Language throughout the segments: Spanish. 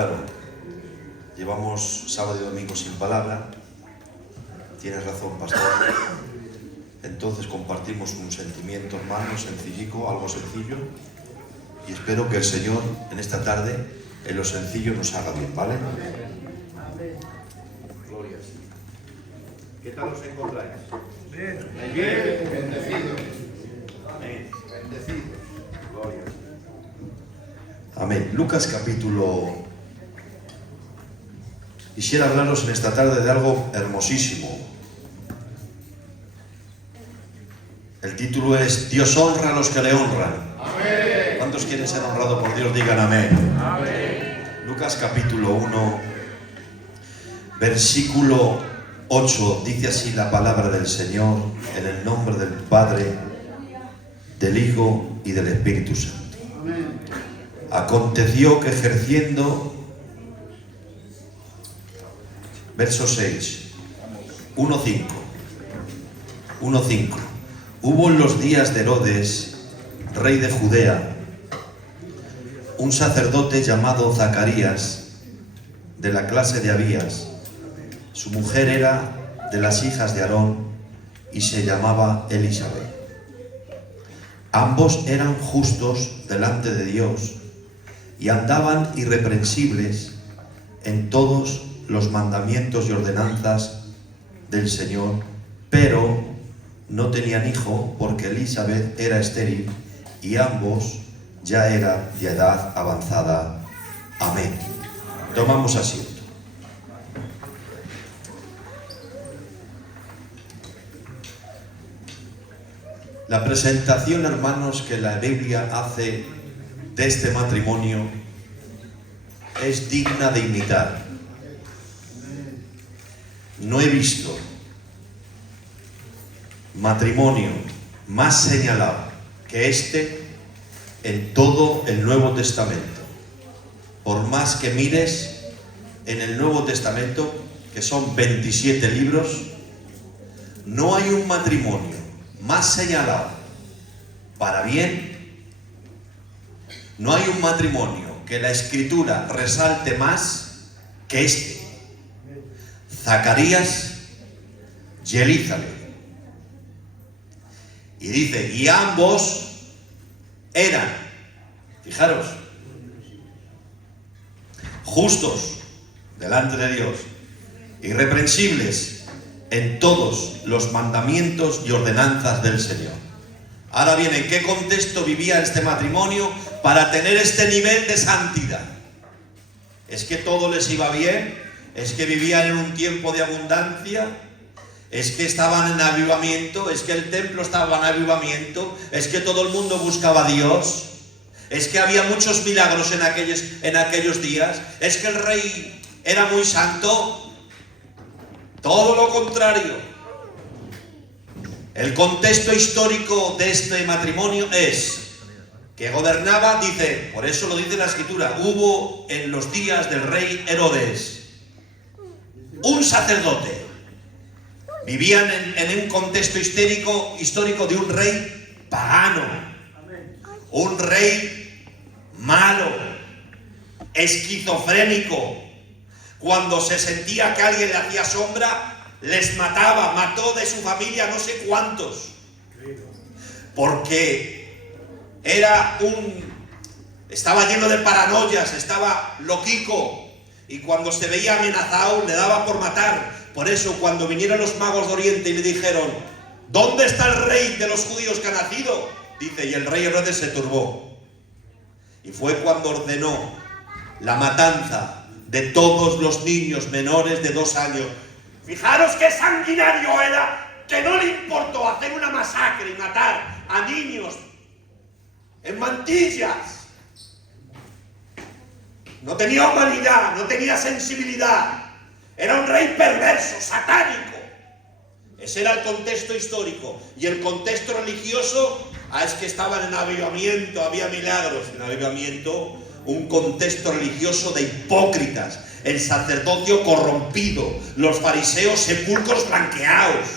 Claro, llevamos sábado y domingo sin palabra. Tienes razón, pastor. Entonces compartimos un sentimiento, hermano, sencillico, algo sencillo. Y espero que el Señor en esta tarde, en lo sencillo, nos haga bien, ¿vale? Gloria a Dios. ¿Qué tal os encontráis? Bien. Bien. Bendecido. Amén. Bendecido. Gloria a Dios. Amén. Lucas capítulo... Quisiera hablaros en esta tarde de algo hermosísimo. El título es Dios honra a los que le honran. Amén. ¿Cuántos quieren ser honrados por Dios? Digan amén. Amén. Lucas capítulo 1, versículo 8, dice así la palabra del Señor, en el nombre del Padre, del Hijo y del Espíritu Santo. Amén. Aconteció que ejerciendo, verso 6, 1:5, hubo en los días de Herodes, rey de Judea, un sacerdote llamado Zacarías, de la clase de Abías. Su mujer era de las hijas de Aarón y se llamaba Elisabet. Ambos eran justos delante de Dios y andaban irreprensibles en todos los mandamientos y ordenanzas del Señor, pero no tenían hijo porque Elisabet era estéril y ambos ya eran de edad avanzada. Amén. Tomamos asiento. La presentación, hermanos, que la Biblia hace de este matrimonio es digna de imitar. No he visto matrimonio más señalado que este en todo el Nuevo Testamento. Por más que mires en el Nuevo Testamento, que son 27 libros, no hay un matrimonio más señalado para bien. No hay un matrimonio que la Escritura resalte más que este. Zacarías y Elisabet. Y dice, y ambos eran, fijaros, justos delante de Dios, irreprensibles en todos los mandamientos y ordenanzas del Señor. Ahora bien, ¿en qué contexto vivía este matrimonio para tener este nivel de santidad? ¿Es que todo les iba bien? ¿Es que vivían en un tiempo de abundancia? ¿Es que estaban en avivamiento? ¿Es que el templo estaba en avivamiento? ¿Es que todo el mundo buscaba a Dios? ¿Es que había muchos milagros en aquellos días? ¿Es que el rey era muy santo? Todo lo contrario. El contexto histórico de este matrimonio es que gobernaba, dice, por eso lo dice la Escritura, hubo en los días del rey Herodes un sacerdote. Vivían en un contexto histórico de un rey pagano, un rey malo, esquizofrénico. Cuando se sentía que alguien le hacía sombra, les mataba, mató de su familia no sé cuántos, porque estaba lleno de paranoias, estaba loquico, y cuando se veía amenazado le daba por matar. Por eso cuando vinieron los magos de Oriente y le dijeron, ¿dónde está el rey de los judíos que ha nacido? Dice, y el rey Herodes se turbó. Y fue cuando ordenó la matanza de todos los niños menores de 2 años. Fijaros qué sanguinario era, que no le importó hacer una masacre y matar a niños en mantillas. No tenía humanidad, no tenía sensibilidad. Era un rey perverso, satánico. Ese era el contexto histórico. Y el contexto religioso, es que estaban en avivamiento, había milagros. En avivamiento, un contexto religioso de hipócritas. El sacerdocio corrompido, los fariseos sepulcros blanqueados.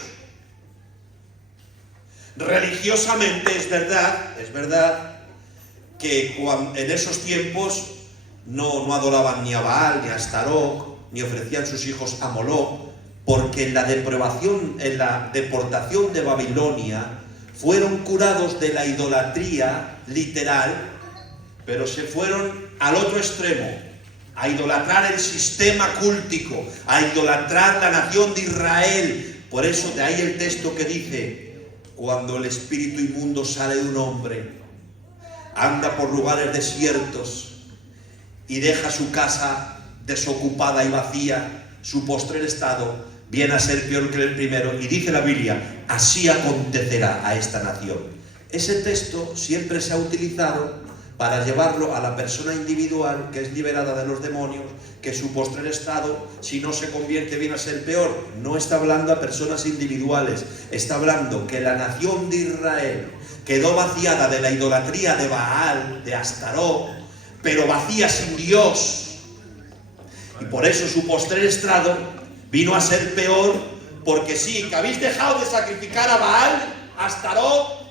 Religiosamente es verdad que en esos tiempos no adoraban ni a Baal, ni a Astaroth, ni ofrecían sus hijos a Moloch, porque en la depravación, en la deportación de Babilonia, fueron curados de la idolatría literal, pero se fueron al otro extremo, a idolatrar el sistema cúltico, a idolatrar la nación de Israel. Por eso de ahí el texto que dice: cuando el espíritu inmundo sale de un hombre, anda por lugares desiertos y deja su casa desocupada y vacía, su postrer estado viene a ser peor que el primero. Y dice la Biblia: así acontecerá a esta nación. Ese texto siempre se ha utilizado para llevarlo a la persona individual que es liberada de los demonios, que su postrer estado, si no se convierte, viene a ser peor. No está hablando a personas individuales, está hablando que la nación de Israel quedó vaciada de la idolatría de Baal, de Astaroth, pero vacía sin Dios. Y por eso su postrer estado vino a ser peor, porque sí, que habéis dejado de sacrificar a Baal, a Astaroth,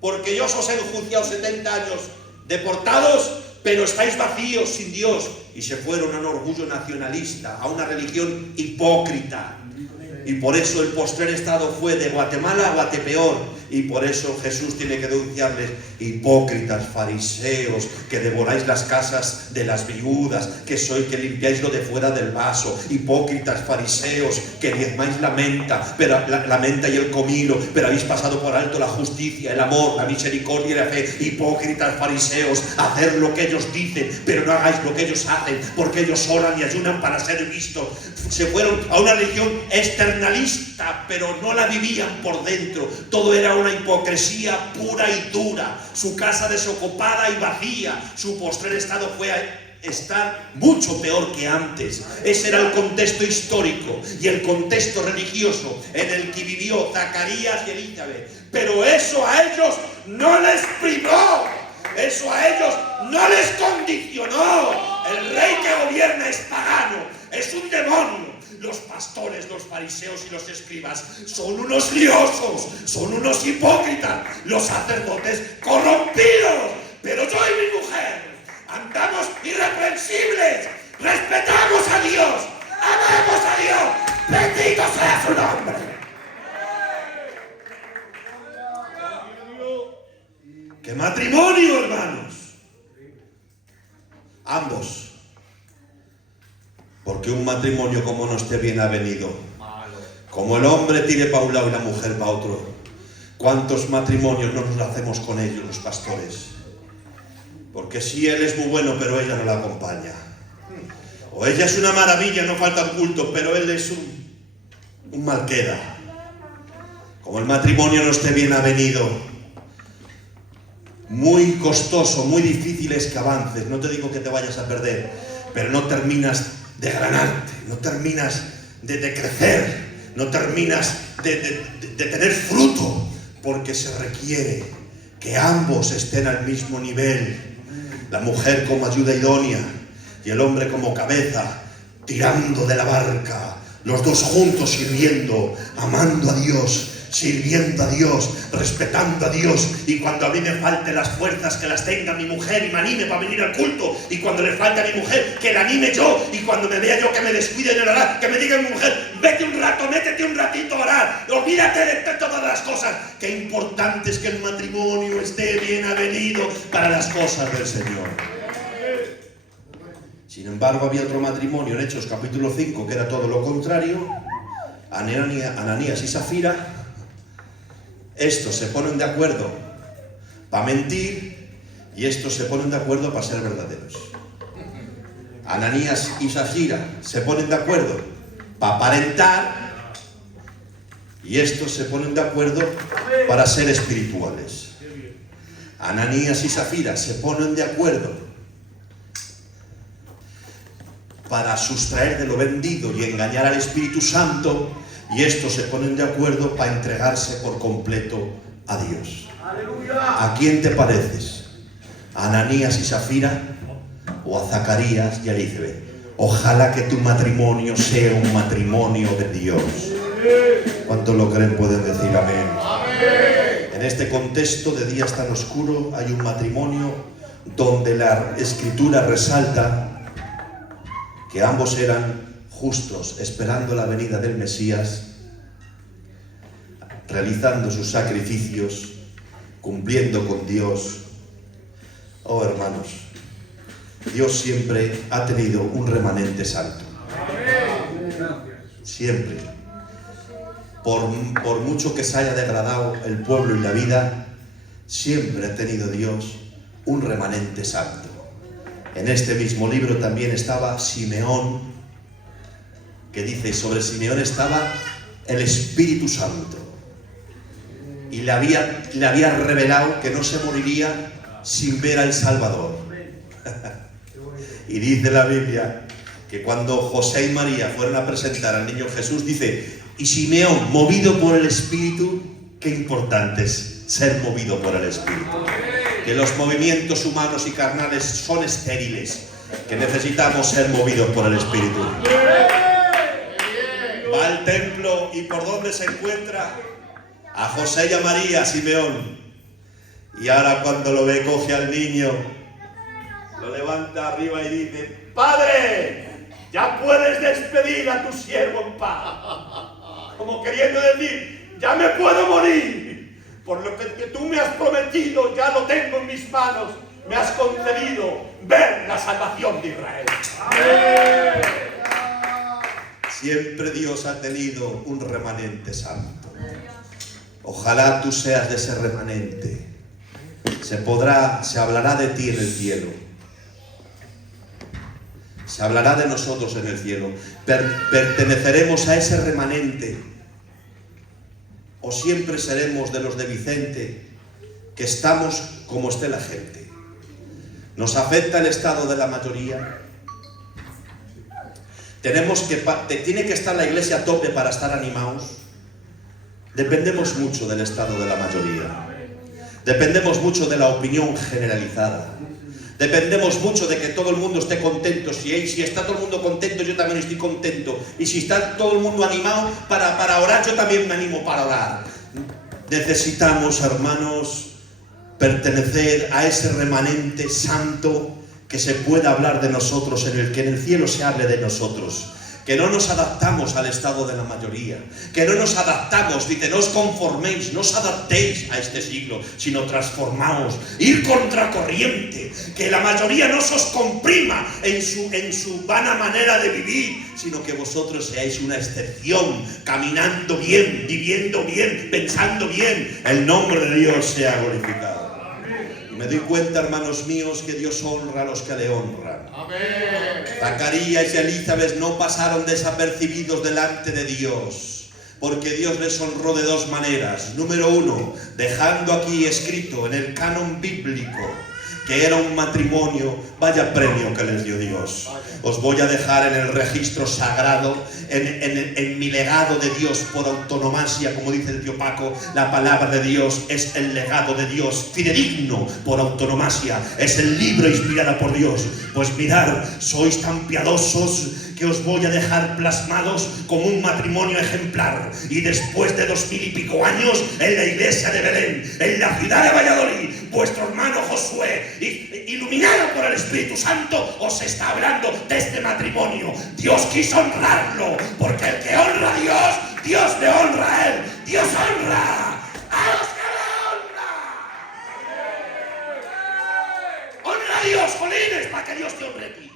porque yo os he enjuiciado 70 años deportados, pero estáis vacíos, sin Dios. Y se fueron a un orgullo nacionalista, a una religión hipócrita. Y por eso el postrer estado fue de Guatemala a Guatepeor. Y por eso Jesús tiene que denunciarles: hipócritas, fariseos, que devoráis las casas de las viudas, que sois que limpiáis lo de fuera del vaso. Hipócritas, fariseos, que diezmáis la menta y el comino, pero habéis pasado por alto la justicia, el amor, la misericordia y la fe. Hipócritas, fariseos, hacer lo que ellos dicen, pero no hagáis lo que ellos hacen, porque ellos oran y ayunan para ser vistos. Se fueron a una religión externalista, pero no la vivían por dentro. Todo era una hipocresía pura y dura. Su casa desocupada y vacía. Su postrer estado fue a estar mucho peor que antes. Ese era el contexto histórico y el contexto religioso en el que vivió Zacarías y Elizabeth. Pero eso a ellos no les privó. Eso a ellos no les condicionó. El rey que gobierna es pagano, es un demonio. Los pastores, los fariseos y los escribas son unos liosos, son unos hipócritas, los sacerdotes corrompidos. Pero yo y mi mujer andamos irreprensibles, respetamos a Dios, amamos a Dios, bendito sea su nombre. ¡Qué matrimonio, hermanos! Ambos. Porque un matrimonio como no esté bien avenido, como el hombre tire para un lado y la mujer para otro, ¿cuántos matrimonios no nos hacemos con ellos los pastores? Porque si él es muy bueno, pero ella no la acompaña. O ella es una maravilla, no falta un culto, pero él es un malqueda. Como el matrimonio no esté bien avenido, muy costoso, muy difícil es que avances. No te digo que te vayas a perder, pero no terminas de granarte, no terminas de crecer, no terminas de tener fruto, porque se requiere que ambos estén al mismo nivel. La mujer como ayuda idónea y el hombre como cabeza, tirando de la barca, los dos juntos sirviendo, amando a Dios, sirviendo a Dios, respetando a Dios. Y cuando a mí me falten las fuerzas, que las tenga mi mujer y me anime para venir al culto. Y cuando le falte a mi mujer, que la anime yo. Y cuando me vea yo que me descuide en el orar, que me diga mi mujer: vete un rato, métete un ratito a orar, olvídate de todas las cosas. Qué importante es que el matrimonio esté bien avenido para las cosas del Señor. Sin embargo, había otro matrimonio en Hechos capítulo 5 que era todo lo contrario. Ananías y Zafira. Estos se ponen de acuerdo para mentir y estos se ponen de acuerdo para ser verdaderos. Ananías y Zafira se ponen de acuerdo para aparentar y estos se ponen de acuerdo para ser espirituales. Ananías y Zafira se ponen de acuerdo para sustraer de lo vendido y engañar al Espíritu Santo. Y estos se ponen de acuerdo para entregarse por completo a Dios. ¡Aleluya! ¿A quién te pareces? ¿A Ananías y Zafira o a Zacarías y a Elizabeth? Ojalá que tu matrimonio sea un matrimonio de Dios. ¿Cuántos lo creen? Pueden decir amén. En este contexto de días tan oscuros hay un matrimonio donde la Escritura resalta que ambos eran justos, esperando la venida del Mesías, realizando sus sacrificios, cumpliendo con Dios. Oh, hermanos, Dios siempre ha tenido un remanente santo. Siempre. Por mucho que se haya degradado el pueblo y la vida, siempre ha tenido Dios un remanente santo. En este mismo libro también estaba Simeón, que dice, sobre Simeón estaba el Espíritu Santo. Y le había revelado que no se moriría sin ver al Salvador. Y dice la Biblia que cuando José y María fueron a presentar al niño Jesús, dice, y Simeón, movido por el Espíritu, qué importante es ser movido por el Espíritu. Que los movimientos humanos y carnales son estériles, que necesitamos ser movidos por el Espíritu. Va al templo y ¿por dónde se encuentra? A José y a María, Simeón. Y ahora cuando lo ve, coge al niño, lo levanta arriba y dice, Padre, ya puedes despedir a tu siervo en paz. Como queriendo decir, ya me puedo morir. Por lo que tú me has prometido, ya lo tengo en mis manos. Me has concedido ver la salvación de Israel. ¡Amén! Siempre Dios ha tenido un remanente santo. Ojalá tú seas de ese remanente. Se hablará de ti en el cielo. Se hablará de nosotros en el cielo. Perteneceremos a ese remanente. O siempre seremos de los de Vicente, que estamos como esté la gente. Nos afecta el estado de la mayoría. Tiene que estar la iglesia a tope para estar animados. Dependemos mucho del estado de la mayoría. Dependemos mucho de la opinión generalizada. Dependemos mucho de que todo el mundo esté contento. Si está todo el mundo contento, yo también estoy contento. Y si está todo el mundo animado para orar, yo también me animo para orar. Necesitamos, hermanos, pertenecer a ese remanente santo, que se pueda hablar de nosotros, que en el cielo se hable de nosotros. Que no nos adaptamos al estado de la mayoría, que no nos adaptamos, dice, no os conforméis, no os adaptéis a este siglo, sino transformaos, ir contracorriente, que la mayoría no se os comprima en su vana manera de vivir, sino que vosotros seáis una excepción, caminando bien, viviendo bien, pensando bien, el nombre de Dios sea glorificado. Me doy cuenta, hermanos míos, que Dios honra a los que le honran. Amén. Zacarías y Elizabeth no pasaron desapercibidos delante de Dios, porque Dios les honró de dos maneras. Número uno, dejando aquí escrito en el canon bíblico que era un matrimonio. Vaya premio que les dio Dios. Os voy a dejar en el registro sagrado, en mi legado de Dios por autonomasia, como dice el tío Paco. La palabra de Dios es el legado de Dios, fidedigno por autonomasia, es el libro inspirado por Dios. Pues mirad, sois tan piadosos que os voy a dejar plasmados como un matrimonio ejemplar. Y después de 2000 y pico años, en la iglesia de Belén, en la ciudad de Valladolid, vuestro hermano Josué, iluminado por el Espíritu Santo, os está hablando de este matrimonio. Dios quiso honrarlo, porque el que honra a Dios, Dios le honra a él. Dios honra a los que le honran. Honra a Dios, jolines, para que Dios te honre a ti.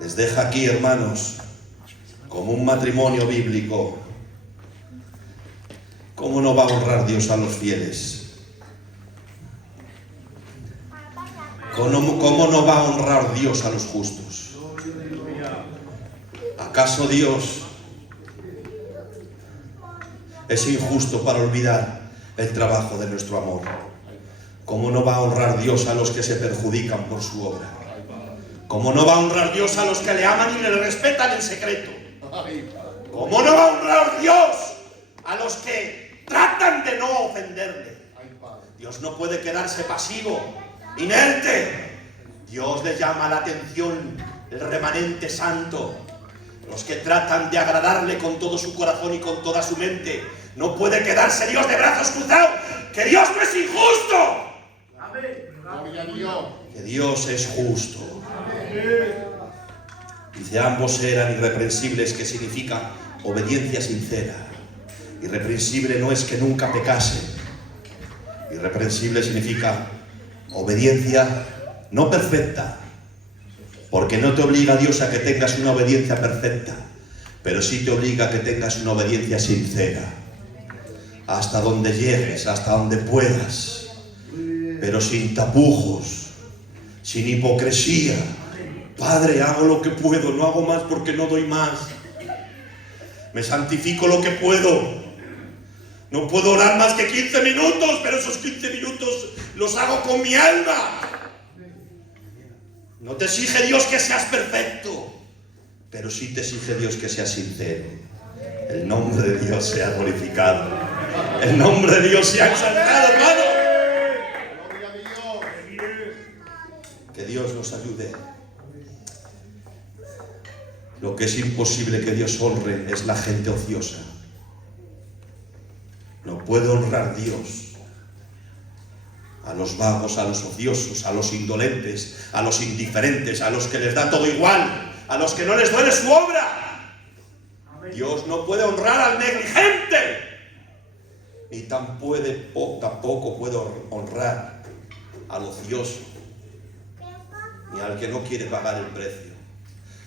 Les deja aquí, hermanos, como un matrimonio bíblico. ¿Cómo no va a honrar Dios a los fieles? ¿Cómo no va a honrar Dios a los justos? ¿Acaso Dios es injusto para olvidar el trabajo de nuestro amor? ¿Cómo no va a honrar Dios a los que se perjudican por su obra? ¿Cómo no va a honrar Dios a los que le aman y le respetan en secreto? ¿Cómo no va a honrar Dios a los que tratan de no ofenderle? Dios no puede quedarse pasivo, inerte. Dios le llama la atención, el remanente santo, los que tratan de agradarle con todo su corazón y con toda su mente. No puede quedarse Dios de brazos cruzados, que Dios no es injusto. Gloria a Dios. Que Dios es justo. Dice, ambos eran irreprensibles, que significa obediencia sincera. Irreprensible no es que nunca pecase. Irreprensible significa obediencia no perfecta, porque no te obliga Dios a que tengas una obediencia perfecta, pero sí te obliga a que tengas una obediencia sincera, hasta donde llegues, hasta donde puedas, pero sin tapujos, sin hipocresía. Padre, hago lo que puedo, no hago más porque no doy más. Me santifico lo que puedo. No puedo orar más que 15 minutos, pero esos 15 minutos los hago con mi alma. No te exige Dios que seas perfecto, pero sí te exige Dios que seas sincero. El nombre de Dios sea glorificado. El nombre de Dios sea exaltado, hermano. Gloria a Dios. Que Dios nos ayude. Lo que es imposible que Dios honre es la gente ociosa. No puede honrar Dios a los vagos, a los ociosos, a los indolentes, a los indiferentes, a los que les da todo igual, a los que no les duele su obra. Dios no puede honrar al negligente, ni tampoco puede honrar al ocioso, ni al que no quiere pagar el precio.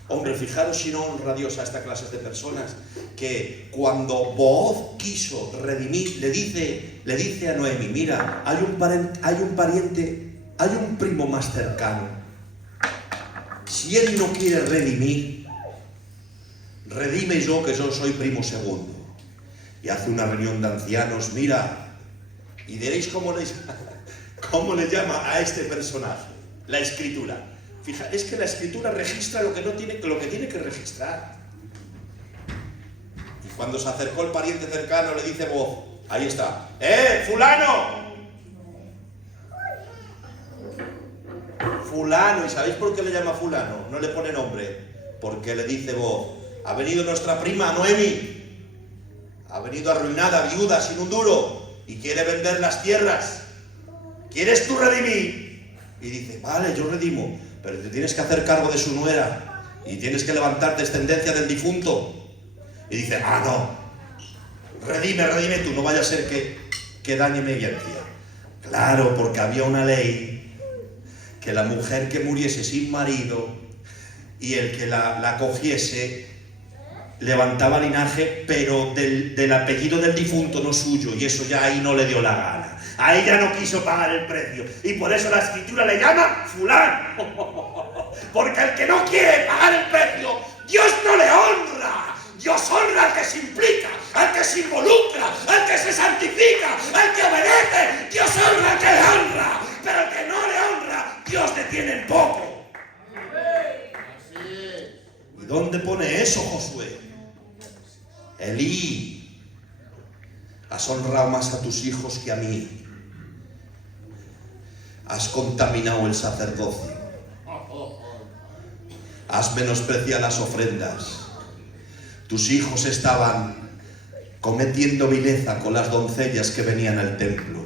Hombre, fijaros si no honra a Dios a esta clase de personas, que cuando Booz quiso redimir, le dice a Noemi, mira, hay un pariente, hay un primo más cercano. Si él no quiere redimir, redime yo, que yo soy primo segundo. Y hace una reunión de ancianos, mira, y diréis cómo le llama a este personaje, la Escritura. Fija, es que la Escritura registra lo que tiene que registrar. Y cuando se acercó el pariente cercano, le dice Booz, ahí está, fulano. Fulano, ¿y sabéis por qué le llama fulano? No le pone nombre, porque le dice Booz, ha venido nuestra prima Noemi, ha venido arruinada, viuda, sin un duro, y quiere vender las tierras. ¿Quieres tú redimir? Y dice, vale, yo redimo, pero te tienes que hacer cargo de su nuera y tienes que levantar descendencia del difunto. Y dice, no, redime tú, no vaya a ser que dañe mi herencia. Claro, porque había una ley que la mujer que muriese sin marido y el que la cogiese levantaba linaje, pero del apellido del difunto, no suyo, y eso ya ahí no le dio la gana. A ella no quiso pagar el precio, y por eso la Escritura le llama fulano. Porque al que no quiere pagar el precio, Dios no le honra. Dios honra al que se implica, al que se involucra, al que se santifica, al que obedece. Dios honra al que le honra, pero al que no le honra, Dios le tiene en poco. ¿Y dónde pone eso, Josué? Elí, has honrado más a tus hijos que a mí. Has contaminado el sacerdocio. Has menospreciado las ofrendas. Tus hijos estaban cometiendo vileza con las doncellas que venían al templo.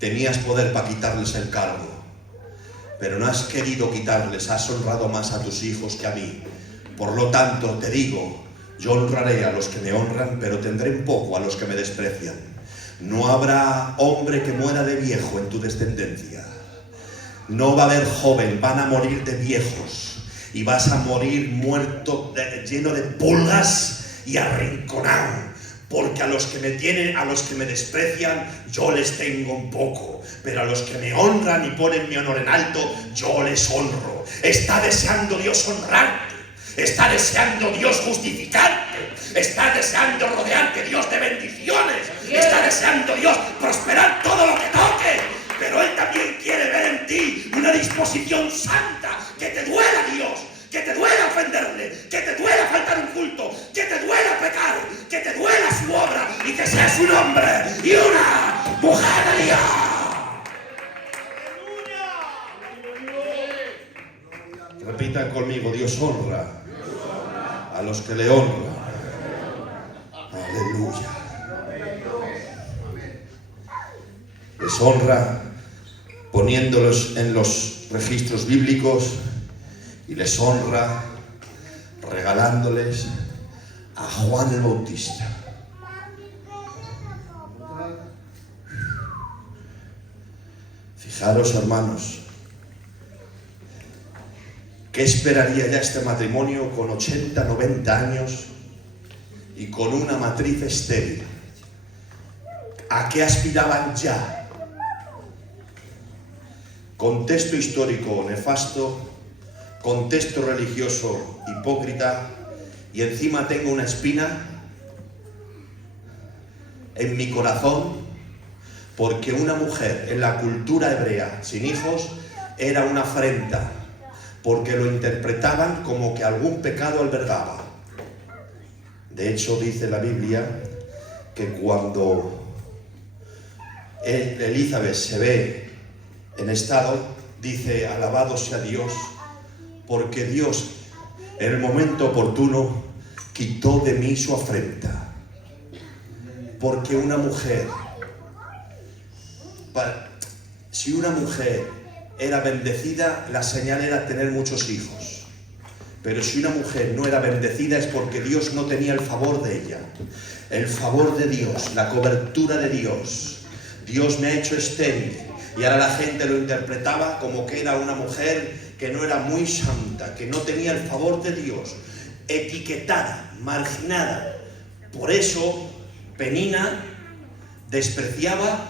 Tenías poder para quitarles el cargo, pero no has querido quitarles. Has honrado más a tus hijos que a mí. Por lo tanto, te digo, yo honraré a los que me honran, pero tendré en poco a los que me desprecian. No habrá hombre que muera de viejo en tu descendencia. No va a haber joven, van a morir de viejos. Y vas a morir muerto, lleno de pulgas y arrinconado. Porque a los que me desprecian, yo les tengo un poco. Pero a los que me honran y ponen mi honor en alto, yo les honro. Está deseando Dios honrarte. Está deseando Dios justificarte. Está deseando rodearte Dios de bendiciones. Está deseando Dios prosperar todo lo que toque. Pero Él también quiere ver en ti una disposición santa. Que te duela Dios, que te duela ofenderle, que te duela faltar un culto, que te duela pecar, que te duela su obra y que seas un hombre y una mujer de Dios. Repitan conmigo, Dios honra a los que le honran. Aleluya. les honra poniéndolos en los registros bíblicos y les honra regalándoles a Juan el Bautista. Fijaros, hermanos, ¿qué esperaría ya este matrimonio con 80, 90 años y con una matriz estéril? ¿A qué aspiraban ya? Contexto histórico nefasto, contexto religioso hipócrita, y encima tengo una espina en mi corazón porque una mujer en la cultura hebrea sin hijos era una afrenta, porque lo interpretaban como que algún pecado albergaba. De hecho, dice la Biblia que cuando Elizabeth se ve en estado, dice: alabado sea Dios, porque Dios en el momento oportuno quitó de mí su afrenta. Porque una mujer, si una mujer era bendecida, la señal era tener muchos hijos. Pero si una mujer no era bendecida es porque Dios no tenía el favor de ella. El favor de Dios, la cobertura de Dios. Dios me ha hecho estéril. Y ahora la gente lo interpretaba como que era una mujer que no era muy santa, que no tenía el favor de Dios, etiquetada, marginada. Por eso Penina despreciaba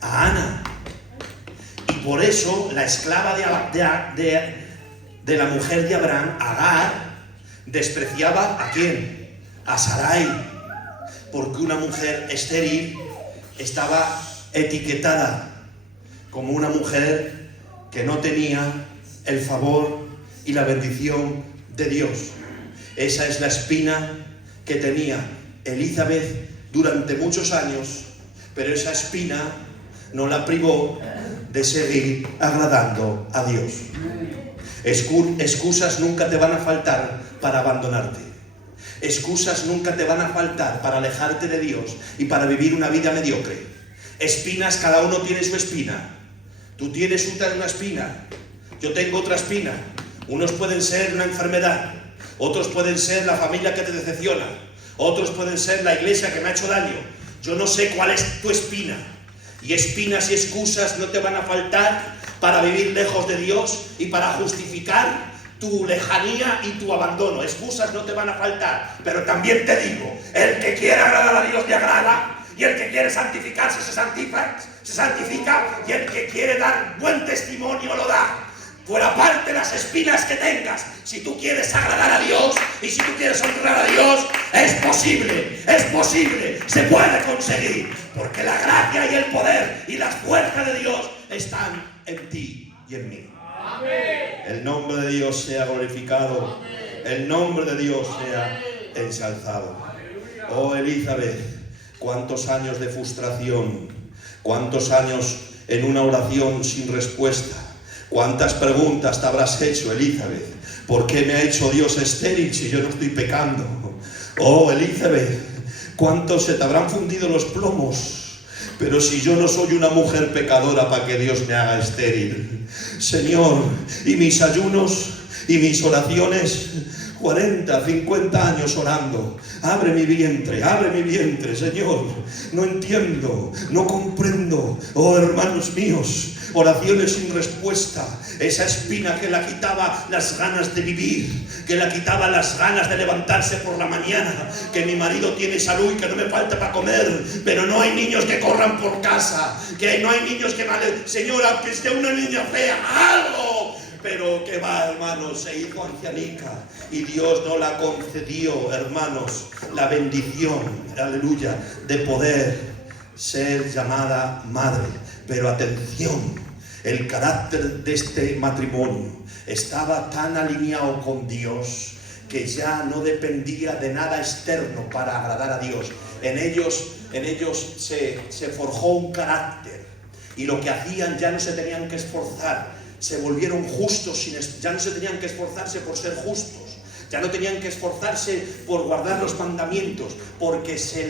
a Ana. Y por eso la esclava de la mujer de Abraham, Agar, despreciaba ¿a quién? A Sarai. Porque una mujer estéril estaba etiquetada como una mujer que no tenía el favor y la bendición de Dios. Esa es la espina que tenía Elizabeth durante muchos años, pero esa espina no la privó de seguir agradando a Dios. Excusas nunca te van a faltar para abandonarte. Excusas nunca te van a faltar para alejarte de Dios y para vivir una vida mediocre. Espinas, cada uno tiene su espina. Tú tienes una espina, yo tengo otra espina. Unos pueden ser una enfermedad, otros pueden ser la familia que te decepciona, otros pueden ser la iglesia que me ha hecho daño. Yo no sé cuál es tu espina. Y espinas y excusas no te van a faltar para vivir lejos de Dios y para justificar tu lejanía y tu abandono. Excusas no te van a faltar, pero también te digo, el que quiere agradar a Dios le agrada. Y el que quiere santificarse se santifica, y el que quiere dar buen testimonio lo da. Fuera parte las espinas que tengas, si tú quieres agradar a Dios y si tú quieres honrar a Dios, es posible, se puede conseguir, porque la gracia y el poder y la fuerza de Dios están en ti y en mí. Amén. El nombre de Dios sea glorificado. Amén. El nombre de Dios sea ensalzado. Oh Elizabeth, cuántos años de frustración, cuántos años en una oración sin respuesta, cuántas preguntas te habrás hecho, Elizabeth. ¿Por qué me ha hecho Dios estéril si yo no estoy pecando? Oh Elizabeth, cuántos se te habrán fundido los plomos, pero si yo no soy una mujer pecadora para que Dios me haga estéril. Señor, y mis ayunos y mis oraciones, 40, 50 años orando. Abre mi vientre, Señor. No entiendo, no comprendo. Oh, hermanos míos, oraciones sin respuesta. Esa espina que la quitaba las ganas de vivir, que la quitaba las ganas de levantarse por la mañana, que mi marido tiene salud y que no me falta para comer, pero no hay niños que corran por casa, que no hay niños que Señora, que esté una niña fea, algo. Pero que va, hermanos, se hizo ancianica y Dios no la concedió, hermanos, la bendición, aleluya, de poder ser llamada madre. Pero atención, el carácter de este matrimonio estaba tan alineado con Dios que ya no dependía de nada externo para agradar a Dios. En ellos se forjó un carácter, y lo que hacían ya no se tenían que esforzar. Se volvieron justos, ya no se tenían que esforzarse por ser justos, ya no tenían que esforzarse por guardar los mandamientos, porque se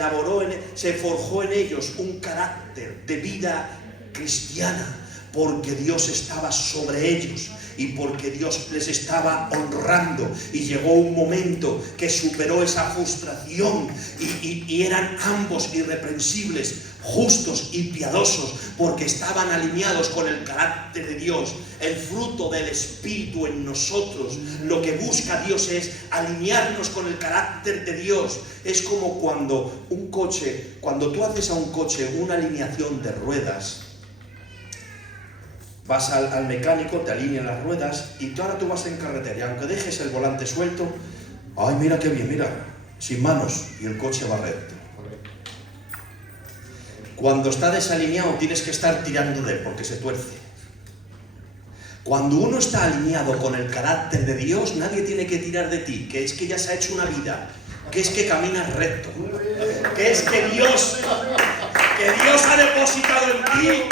forjó en ellos un carácter de vida cristiana, porque Dios estaba sobre ellos y porque Dios les estaba honrando, y llegó un momento que superó esa frustración y eran ambos irreprensibles, justos y piadosos, porque estaban alineados con el carácter de Dios. El fruto del Espíritu en nosotros, lo que busca Dios es alinearnos con el carácter de Dios. Es como cuando cuando tú haces a un coche una alineación de ruedas, vas al mecánico, te alinean las ruedas y ahora tú vas en carretera, y aunque dejes el volante suelto, ¡ay, mira qué bien, mira! Sin manos, y el coche va recto. Cuando está desalineado tienes que estar tirando de él porque se tuerce. Cuando uno está alineado con el carácter de Dios, nadie tiene que tirar de ti, que es que ya se ha hecho una vida, que es que caminas recto, que es que Dios ha depositado en ti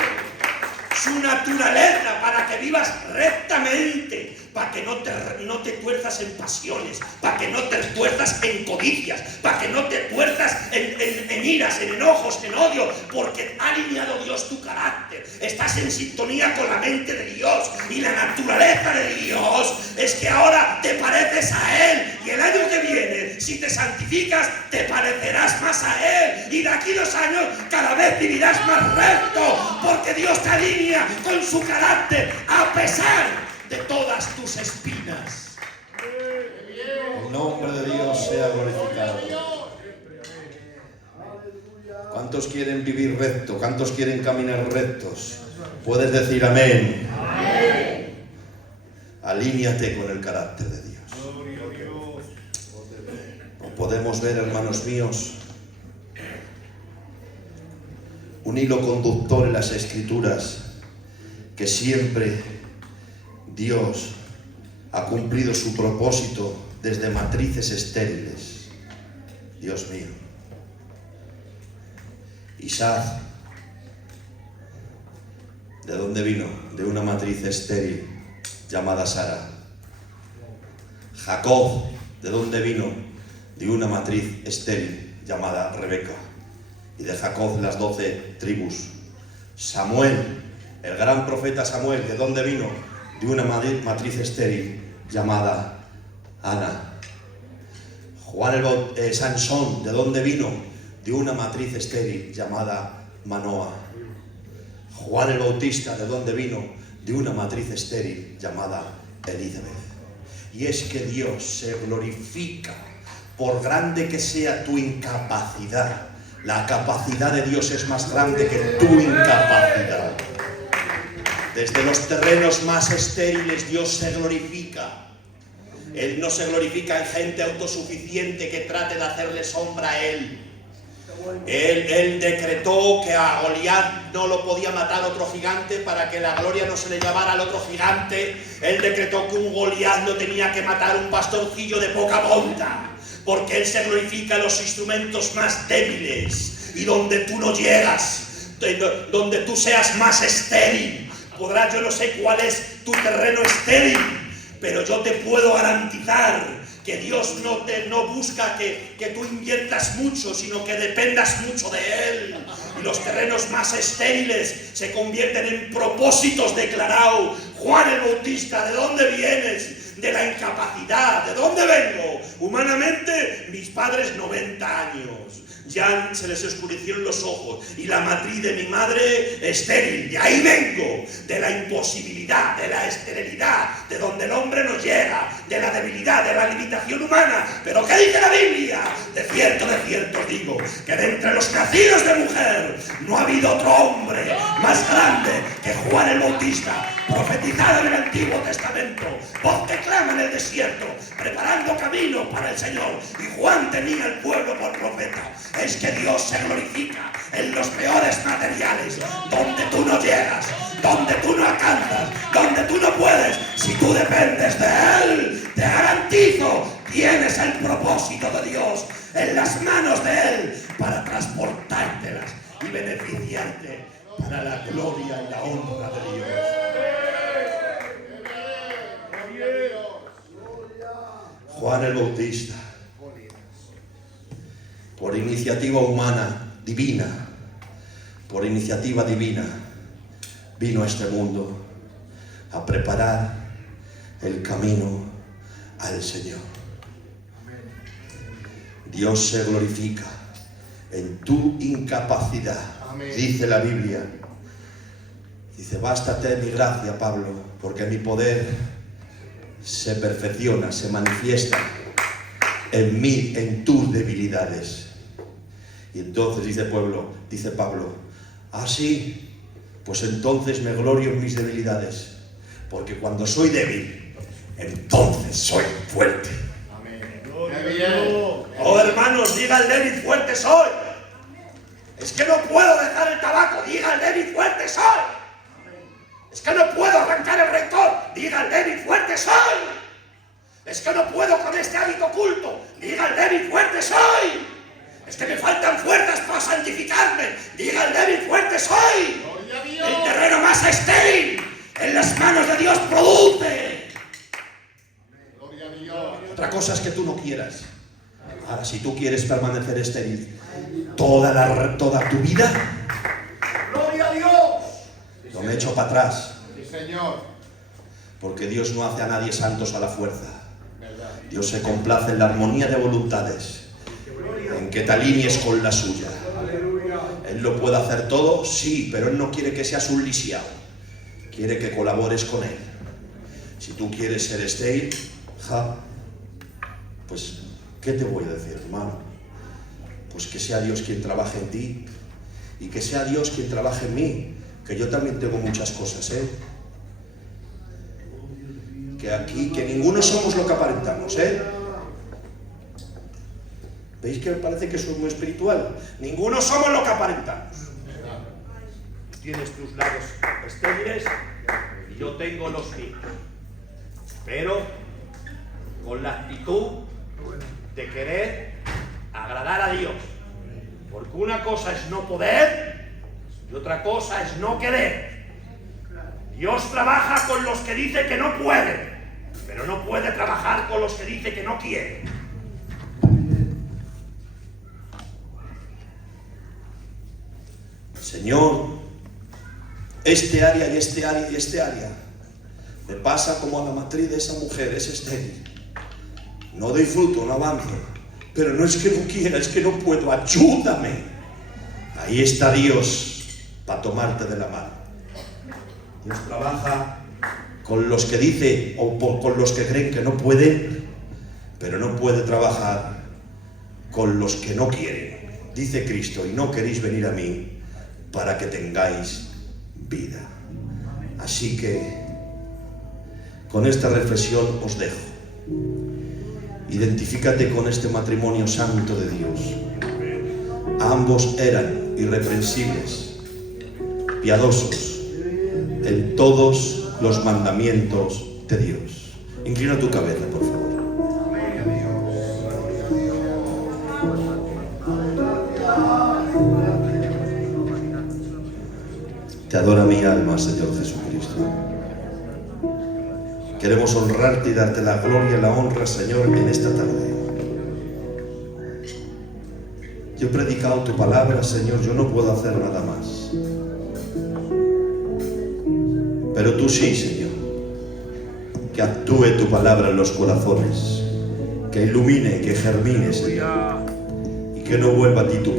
su naturaleza para que vivas rectamente, para que no te tuerzas en pasiones, para que no te tuerzas en codicias, para que no te tuerzas en iras, en enojos, en odio, porque ha alineado Dios tu carácter. Estás en sintonía con la mente de Dios, y la naturaleza de Dios es que ahora te pareces a Él, y el año que viene, si te santificas, te parecerás más a Él, y de aquí 2 años cada vez vivirás más recto, porque Dios te alinea con su carácter a pesar de todas tus espinas. El nombre de Dios sea glorificado. ¿Cuántos quieren vivir recto? ¿Cuántos quieren caminar rectos? Puedes decir amén. Amén. Alíñate con el carácter de Dios. Podemos ver, hermanos míos, un hilo conductor en las Escrituras, que siempre Dios ha cumplido su propósito desde matrices estériles. Dios mío. Isaac, ¿de dónde vino? De una matriz estéril llamada Sara. Jacob, ¿de dónde vino? De una matriz estéril llamada Rebeca. Y de Jacob las 12 tribus. Samuel, el gran profeta Samuel, ¿de dónde vino? De una matriz estéril llamada Ana. Sansón, ¿de dónde vino? De una matriz estéril llamada Manoa. Juan el Bautista, ¿de dónde vino? De una matriz estéril llamada Elizabeth. Y es que Dios se glorifica, por grande que sea tu incapacidad. La capacidad de Dios es más grande que tu incapacidad. Desde los terrenos más estériles Dios se glorifica. Él no se glorifica en gente autosuficiente que trate de hacerle sombra a Él. Él decretó que a Goliat no lo podía matar otro gigante para que la gloria no se le llevara al otro gigante. Él decretó que un Goliat no tenía que matar un pastorcillo de poca monta, porque Él se glorifica en los instrumentos más débiles. Y donde tú no llegas, donde tú seas más estéril, yo no sé cuál es tu terreno estéril, pero yo te puedo garantizar que Dios no busca que tú inviertas mucho, sino que dependas mucho de Él. Y los terrenos más estériles se convierten en propósitos declarados. Juan el Bautista, ¿de dónde vienes? De la incapacidad. ¿De dónde vengo? Humanamente, mis padres 90 años. Ya se les oscurecieron los ojos, y la matriz de mi madre estéril. De ahí vengo, de la imposibilidad, de la esterilidad, de donde el hombre no llega, de la debilidad, de la limitación humana. Pero ¿qué dice la Biblia? De cierto os digo, que de entre los nacidos de mujer no ha habido otro hombre más grande que Juan el Bautista, profetizado en el Antiguo Testamento, voz que clama en el desierto, preparando camino para el Señor. Y Juan tenía el pueblo por profeta. Es que Dios se glorifica en los peores materiales, donde tú no llegas, donde tú no alcanzas, donde tú no puedes. Si tú dependes de Él, te garantizo, tienes el propósito de Dios en las manos de Él para transportártelas y beneficiarte para la gloria y la honra de Dios. Juan el Bautista, por iniciativa humana, divina, por iniciativa divina, vino a este mundo a preparar el camino al Señor. Dios se glorifica en tu incapacidad. Amén. Dice la Biblia. Dice, bástate mi gracia, Pablo, porque mi poder se perfecciona, se manifiesta en mí, en tus debilidades. Y entonces dice Pablo, sí, pues entonces me glorio en mis debilidades, porque cuando soy débil, entonces soy fuerte. Amén. Qué bien. Oh, hermanos, diga el débil, fuerte soy. Es que no puedo dejar el tabaco, diga el débil, fuerte soy. Es que no puedo arrancar el rencor, diga el débil, fuerte soy. Es que no puedo con este hábito oculto, diga el débil, fuerte soy. Es que me faltan fuerzas para santificarme, diga el débil, fuerte soy. Gloria a Dios. El terreno más estéril en las manos de Dios produce. Gloria a Dios. Otra cosa es que tú no quieras. Ahora, si tú quieres permanecer estéril toda tu vida, Gloria a Dios. yo me echo para atrás, Sí, Señor. porque Dios no hace a nadie santos a la fuerza. Verdad. Dios se complace en la armonía de voluntades, en que te alinees con la suya. Él lo puede hacer todo, sí, pero Él no quiere que seas un lisiado, quiere que colabores con Él. Si tú quieres ser estéril, pues, ¿qué te voy a decir, hermano? Pues que sea Dios quien trabaje en ti, y que sea Dios quien trabaje en mí, que yo también tengo muchas cosas, que ninguno somos lo que aparentamos, ¿Veis que parece que soy muy espiritual? Ninguno somos lo que aparentamos. Tienes tus lados estériles y yo tengo los míos. Pero con la actitud de querer agradar a Dios. Porque una cosa es no poder y otra cosa es no querer. Dios trabaja con los que dice que no pueden, pero no puede trabajar con los que dice que no quieren. Señor, este área y este área y este área me pasa como a la matriz de esa mujer, es estéril. No doy fruto, no avanzo, pero no es que no quiera, es que no puedo, ayúdame. Ahí está Dios para tomarte de la mano. Dios trabaja con los que dice o con los que creen que no pueden, pero no puede trabajar con los que no quieren. Dice Cristo, y no queréis venir a mí para que tengáis vida. Así que con esta reflexión os dejo. Identifícate con este matrimonio santo de Dios. Ambos eran irreprensibles, piadosos en todos los mandamientos de Dios. Inclina tu cabeza, por favor. Te adora mi alma, Señor Jesucristo. Queremos honrarte y darte la gloria y la honra, Señor, en esta tarde. Yo he predicado tu palabra, Señor, yo no puedo hacer nada más. Pero tú sí, Señor. Que actúe tu palabra en los corazones, que ilumine, que germine, Señor, y que no vuelva a ti tu palabra.